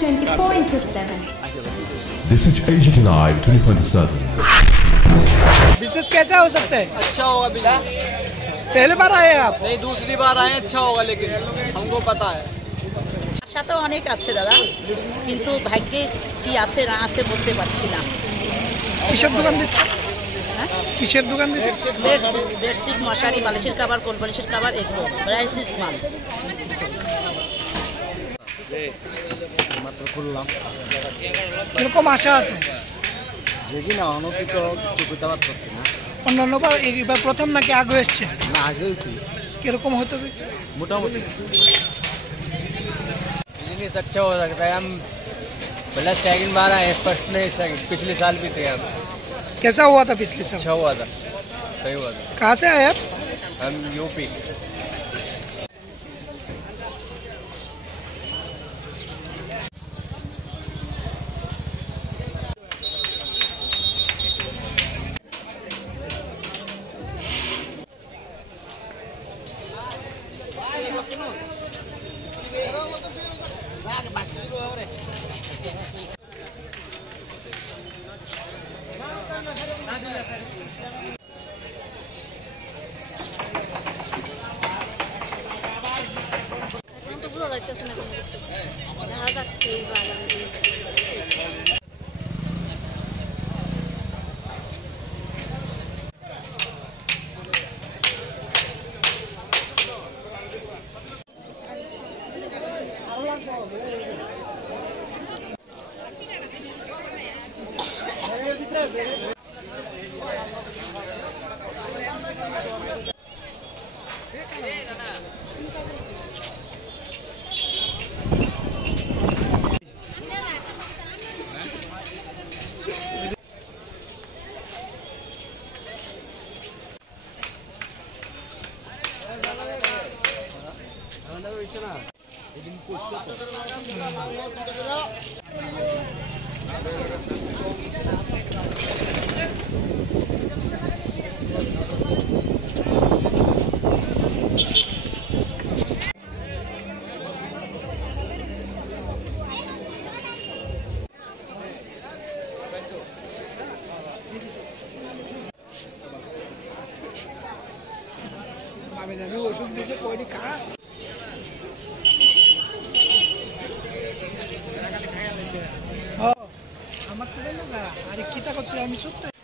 24/7. This is Asian Live 24/7. Business कैसा हो सकता है? अच्छा होगा बिजनेस। पहले बार आए आप? नहीं, दूसरी बार आए, अच्छा होगा, लेकिन हमको पता है। আশা তো অনেক আছে দাদা, কিন্তু ভাগ্যে কি আছে না আছে বলতে পারছি না। কিসের দোকান দিচ্ছে? কিসের দোকান দিচ্ছে? বেডশিট, মশারি, বালিশের কভার, কোল বালিশের কভার, এগুলো ভ্যারাইটিস মাল। মাত্র খুললাম, কিরকম আশা আছে? দেখি না, অনতিত বুঝতে পারতেছি না। অন্যান্য বার এবার প্রথম নাকি আগে এসছে? না, আগেছি। কিরকম হতে হবে? मोटामोटी बिजनेस अच्छा हो सकता है। हम पहले सेकंड बार आए, फर्स्ट नहीं, सेकंड पिछले साल भी थे। हम कैसा हुआ था पिछले साल? अच्छा हुआ था, सही हुआ था। कहाँ से आए आप? हम यूपी। ওষুধ দিয়েছে কয়টি খা আমার তো আর কি তা করতে আমি সত্যি